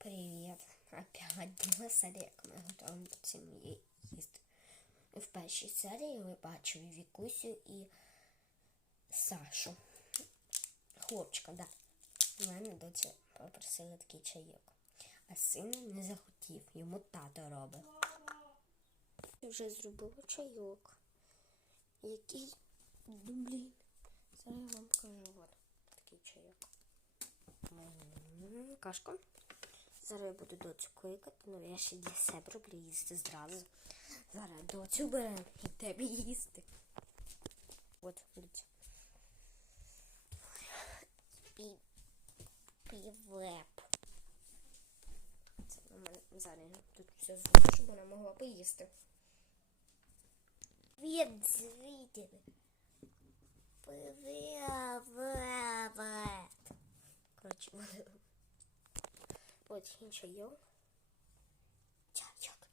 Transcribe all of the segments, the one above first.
Привіт! Опять друга серія, як ми готуємо цим ї- їсти. В першій серії ви бачили Вікусю і Сашу. Хлопчика, да. У мене доця попросила такий чайок. А син не захотів, йому тато робить. Вже зробила чайок. Який, блін, зараз я вам покажу. От такий чайок. Кашка. Зараз я буду доцю кликати, але я ще для себе роблю їсти зразу. Зараз доцю беремо і тебе їсти. От, доця. Пі... Півлеп. Це на мене зараз тут все зроблю, щоб вона могла поїсти. Привіт, звідти. Привіт. От він чайок. Чайок.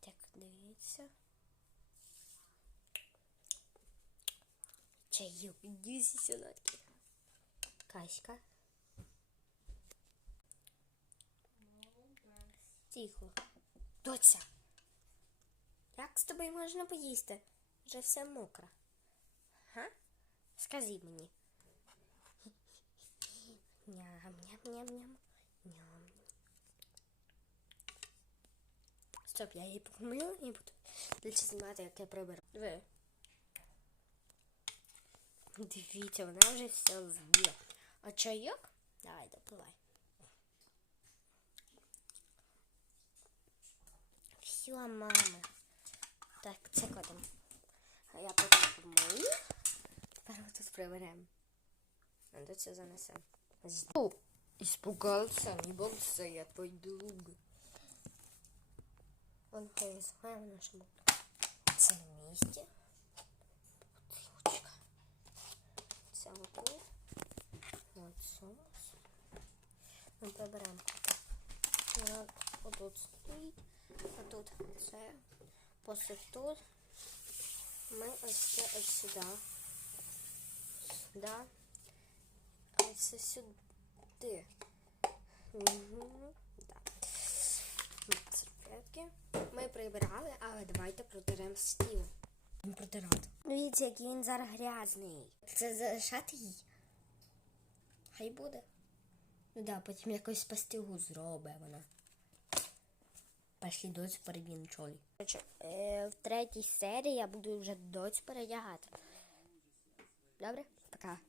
Так, дивіться. Чайок, дюсі солодкий. Каська. Тихо. Доця. Як з тобою можна поїсти? Вже все мокро. Га? Скажи мені. Ням, ням. Стоп, я її покормлю і буду далі знімати, як я приберу. Диви. Дивіться, вона вже все з'їла. А чайок? Давай, допивай. Все, мама. Так, це кладемо. А я потім помию. Тепер ми тут приберемо. А цього занесемо. О, испугался, не бойся, я твой друг. Он повисає в нашому це місці. Бутилочка. Це отут. От соус. Ми приберемо. Вона Отут стоїть. А тут це. После тут ми ось це ось сюди. Сюди. А це сюди. Угу. Так. От Серветки. Ми прибирали, але давайте протиремо стіл. Протирати. Дивіться, який він зараз грязний. Це залишати їй. Хай буде. Ну да, потім якось пастигу зробить вона. Пошли доць передінчолі. Е, в третій серії я буду вже доць передягати. Добре? Пока.